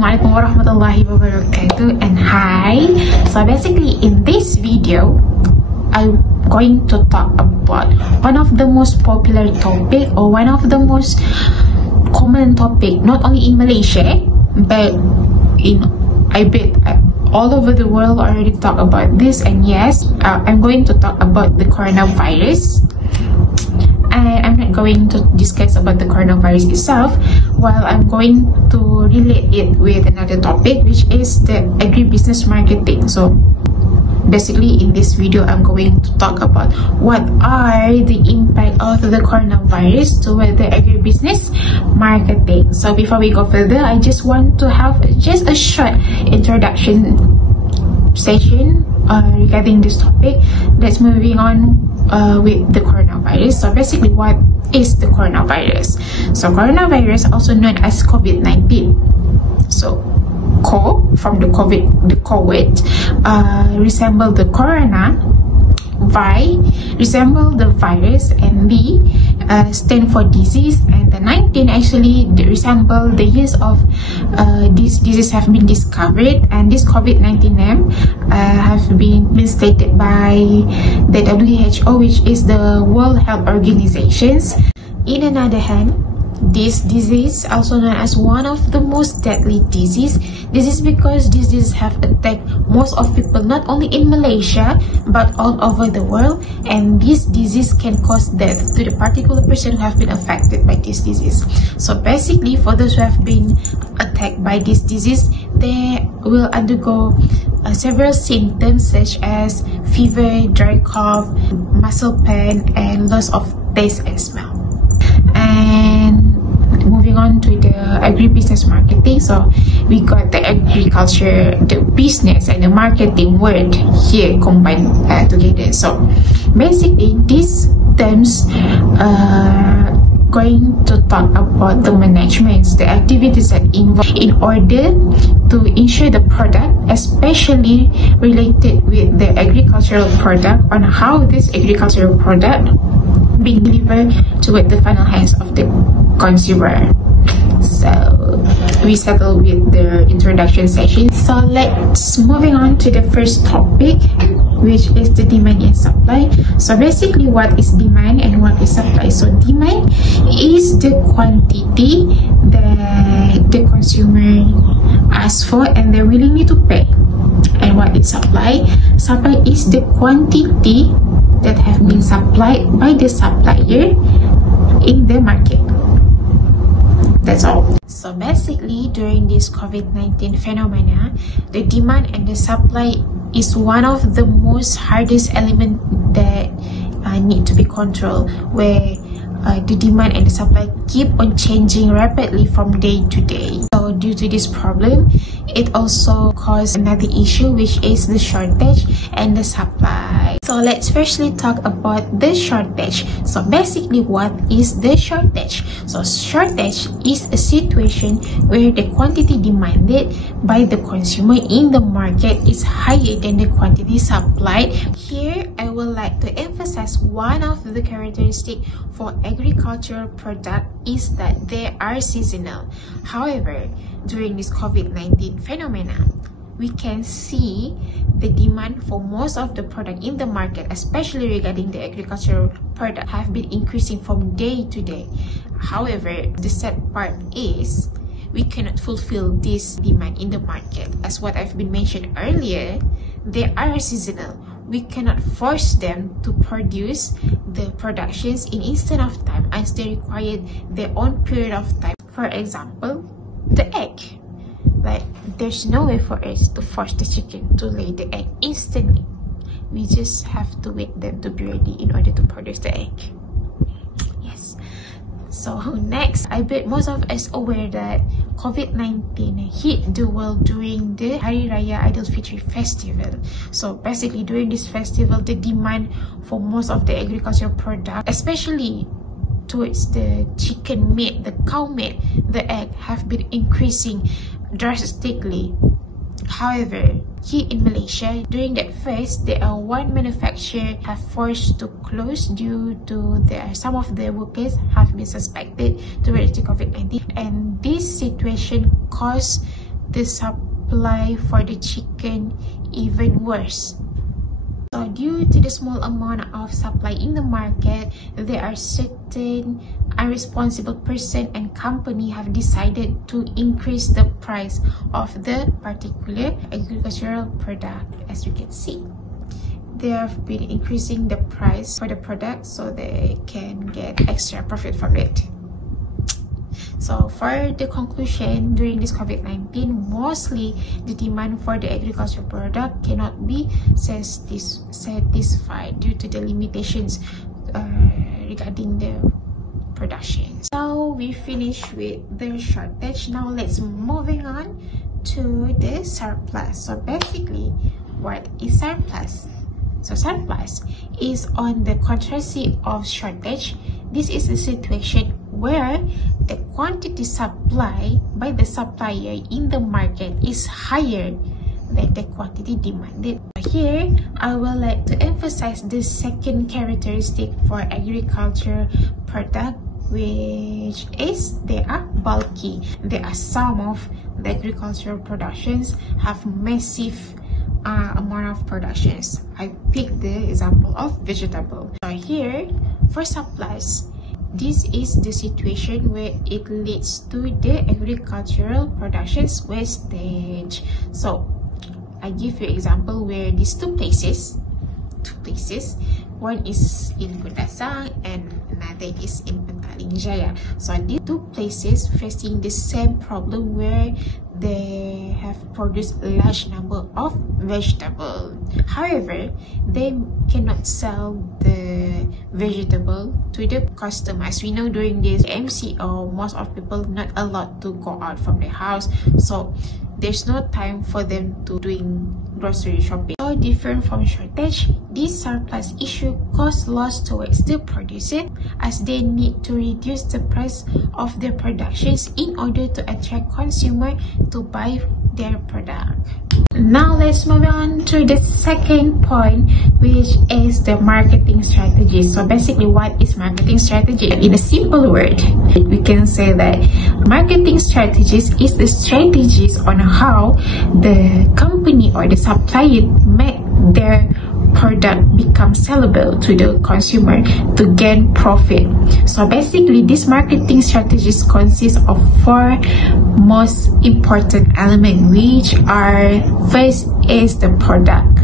Assalamualaikum warahmatullahi wabarakatuh, and hi. So basically in this video I'm going to talk about one of the most popular topic, or one of the most common topic, not only in Malaysia but in, I bet, all over the world already talk about this. And yes, I'm going to talk about the coronavirus. I'm not going to discuss about the coronavirus itself, while I'm going to relate it with another topic, which is the agribusiness marketing. So basically in this video I'm going to talk about what are the impact of the coronavirus toward the agribusiness marketing. So before we go further, I just want to have just a short introduction session regarding this topic. Let's moving on with the coronavirus. So basically, what is the coronavirus? So coronavirus, also known as COVID-19. So co from the COVID resemble the corona, vi resemble the virus, and the stand for disease, and the 19 actually resemble the years of this disease have been discovered. And this COVID-19 name have been stated by the WHO, which is the World Health Organizations. In another hand, this disease, also known as one of the most deadly disease. This is because this disease have attacked most of people, not only in Malaysia but all over the world, and this disease can cause death to the particular person who have been affected by this disease. So basically, for those who have been attacked by this disease, they will undergo several symptoms such as fever, dry cough, muscle pain, and loss of taste and smell. And moving on to the agribusiness marketing, so we got the agriculture, the business, and the marketing word here combined together. So basically these terms going to talk about the management, the activities that involve in order to ensure the product, especially related with the agricultural product, on how this agricultural product being delivered toward the final hands of the consumer. So we settle with the introduction session. So let's moving on to the first topic, which is the demand and supply. So basically, what is demand and what is supply? So demand is the quantity that the consumer asks for and they're willing to pay. And what is supply? Supply is the quantity that have been supplied by the supplier in the market. That's all. So basically, during this COVID-19 phenomena, the demand and the supply is one of the most hardest element that need to be controlled, where the demand and the supply keep on changing rapidly from day to day. So due to this problem, it also caused another issue, which is the shortage and the supply. So let's firstly talk about the shortage. So basically, what is the shortage? So shortage is a situation where the quantity demanded by the consumer in the market is higher than the quantity supplied. Here, I would like to emphasize one of the characteristics for agricultural product is that they are seasonal. However, during this COVID-19 phenomena, we can see the demand for most of the product in the market, especially regarding the agricultural product, have been increasing from day to day. However, the sad part is we cannot fulfill this demand in the market. As what I've been mentioned earlier, they are seasonal. We cannot force them to produce the productions in instant of time, as they require their own period of time. For example, the egg. Like, there's no way for us to force the chicken to lay the egg instantly. We just have to wait them to be ready in order to produce the egg. Yes. So next, I bet most of us aware that COVID-19 hit the world during the Hari Raya Idul Fitri festival. So basically, during this festival, the demand for most of the agricultural product, especially towards the chicken meat, the cow meat, the egg, have been increasing drastically. However, here in Malaysia, during that phase, there are one manufacturer have forced to close due to some of the workers have been suspected to relate to COVID-19, and this situation caused the supply for the chicken even worse. So due to the small amount of supply in the market, there are certain irresponsible person and company have decided to increase the price of the particular agricultural product. As you can see, they have been increasing the price for the product so they can get extra profit from it. So for the conclusion, during this COVID-19, mostly the demand for the agricultural product cannot be satisfied due to the limitations regarding the production. So we finished with the shortage. Now let's moving on to the surplus. So basically, what is surplus? So surplus is on the contrary of shortage. This is a situation where the quantity supplied by the supplier in the market is higher than the quantity demanded. Here, I would like to emphasize the second characteristic for agriculture product, which is they are bulky. There are some of the agricultural productions have massive amount of productions. I picked the example of vegetable. So here, for supplies, this is the situation where it leads to the agricultural productions wastage. So I give you example where these two places, one is in Kundasang and another is in Pentaling Jaya. So these two places facing the same problem where they have produced a large number of vegetables. However, they cannot sell the vegetable to the customer. As we know, during this MCO, most of people not allowed to go out from their house, so there's no time for them to doing grocery shopping. So different from shortage, this surplus issue cause loss towards the producer as they need to reduce the price of their productions in order to attract consumer to buy their product. Now let's move on to the second point, which is the marketing strategy. So basically, what is marketing strategy? In a simple word, we can say that marketing strategies is the strategies on how the company or the supplier make their product become sellable to the consumer to gain profit. So basically, these marketing strategies consist of four most important elements, which are: first is the product,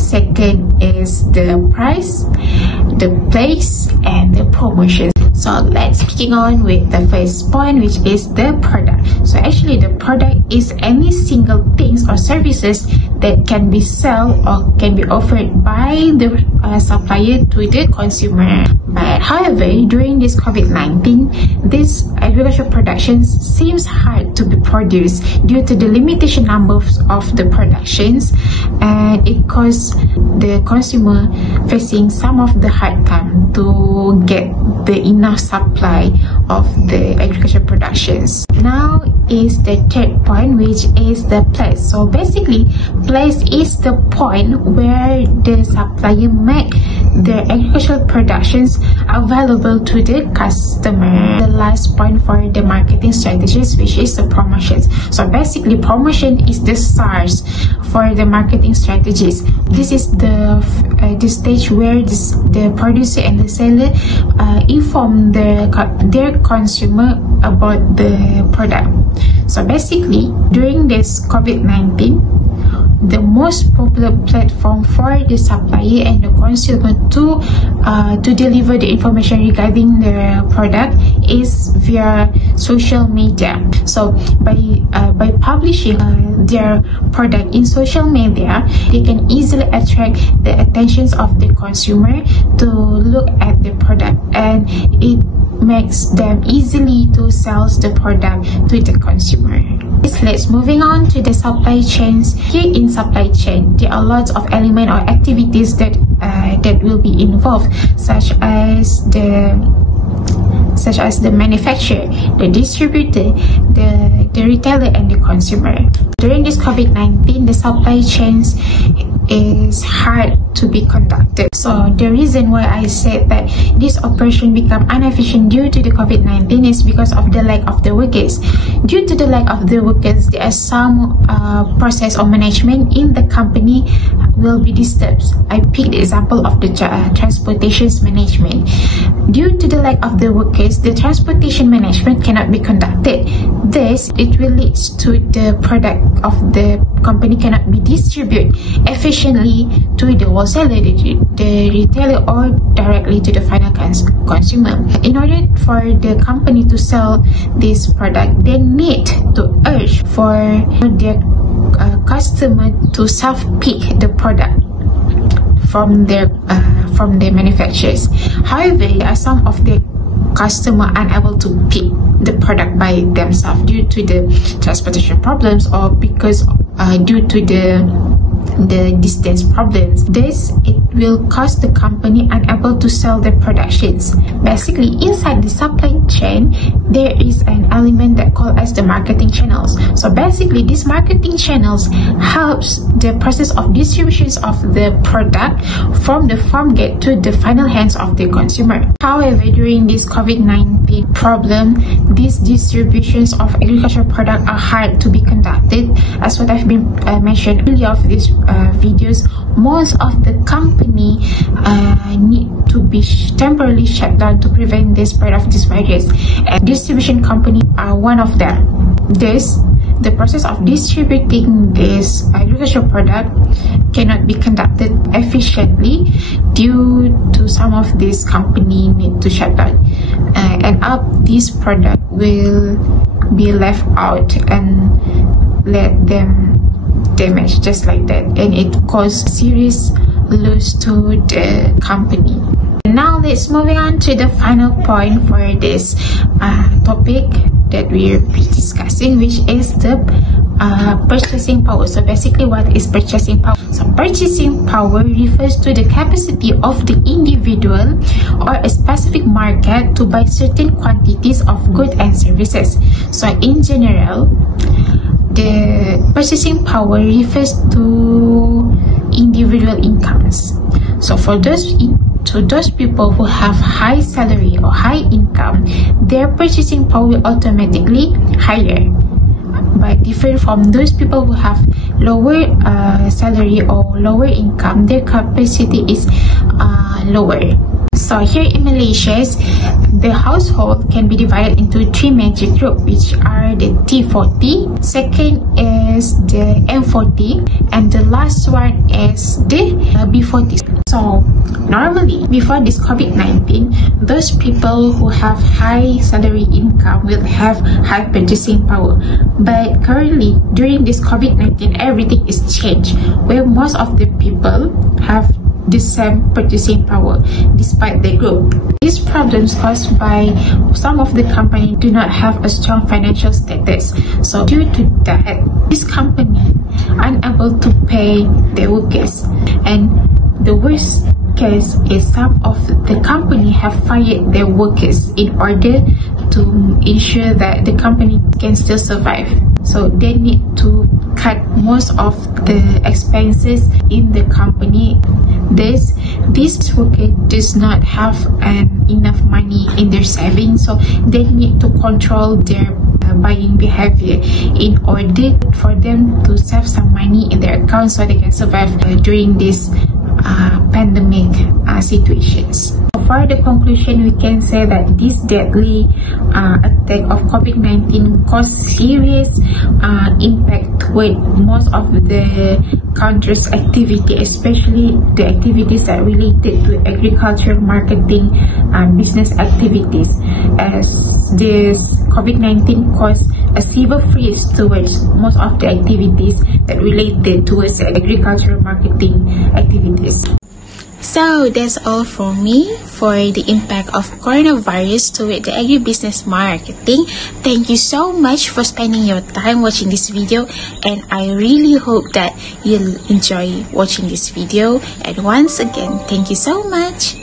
second is the price, the place, and the promotion. So let's begin on with the first point, which is the product. So actually, the product is any single things or services that can be sold or can be offered by the supplier to the consumer. But however, during this COVID-19, this agricultural production seems hard to be produced due to the limitation numbers of the productions, and it caused the consumer facing some of the hard time to get the enough supply of the agricultural productions. Now is the third point, which is the place. So basically, place is the point where the supplier make the agricultural productions available to the customer. The last point for the marketing strategies, which is the promotions. So basically, promotion is the source for the marketing strategies. This is the stage where the producer and the seller inform their consumer about the product. So basically, during this COVID-19, the most popular platform for the supplier and the consumer to deliver the information regarding the product is via social media. So by publishing their product in social media, they can easily attract the attentions of the consumer to look at the product, and it makes them easily to sell the product to the consumer. Let's moving on to the supply chains. Here in supply chain, there are lots of elements or activities that will be involved, such as the manufacturer, the distributor, the retailer, and the consumer. During this COVID-19, the supply chains is hard to be conducted. So the reason why I said that this operation become inefficient due to the COVID-19 is because of the lack of the workers. Due to the lack of the workers, there are some process or management in the company will be disturbed. I picked the example of the transportation management. Due to the lack of the workers, the transportation management cannot be conducted. This, it will lead to the product of the company cannot be distributed efficiently to the wholesaler, the retailer, or directly to the final consumer. In order for the company to sell this product, they need to urge for their customer to self-pick the product from their manufacturers. However, there are some of the customer unable to pick the product by themselves due to the transportation problems, or because due to the distance problems. This, it will cause the company unable to sell their productions. Basically, inside the supply chain, there is an element that called as the marketing channels. So basically, these marketing channels helps the process of distributions of the product from the farm gate to the final hands of the consumer. However, during this COVID-19 problem, these distributions of agricultural product are hard to be conducted. As what I've been mentioned earlier of these videos, most of the company need to be temporarily shut down to prevent the spread of this virus, and distribution company are one of them. The process of distributing this agricultural product cannot be conducted efficiently due to some of these company need to shut down, and this product will be left out and let them damage just like that, and it causes serious loss to the company. Now let's move on to the final point for this topic that we're discussing, which is the purchasing power. So basically, what is purchasing power? So purchasing power refers to the capacity of the individual or a specific market to buy certain quantities of goods and services. So in general, the purchasing power refers to individual incomes. So for those people who have high salary or high income, their purchasing power will automatically higher. But different from those people who have lower salary or lower income, their capacity is lower. So here in Malaysia, the household can be divided into three major groups, which are the T40, second is the M40, and the last one is the B40. So normally, before this COVID-19, those people who have high salary income will have high purchasing power. But currently, during this COVID-19, everything is changed, where most of the people have the same purchasing power despite the group. These problems caused by some of the company do not have a strong financial status. So due to that, this company unable to pay their workers, and the worst case is some of the company have fired their workers in order to ensure that the company can still survive. So they need to cut most of the expenses in the company. This worker does not have enough money in their savings, so they need to control their buying behavior in order for them to save some money in their account so they can survive during this pandemic situations. For the conclusion, we can say that this deadly attack of COVID-19 caused serious impact toward most of the country's activity, especially the activities that related to agricultural, marketing, business activities, as this COVID-19 caused a severe freeze towards most of the activities that related towards agricultural marketing activities. So that's all from me for the impact of coronavirus toward the agribusiness marketing. Thank you so much for spending your time watching this video, and I really hope that you'll enjoy watching this video. And once again, thank you so much.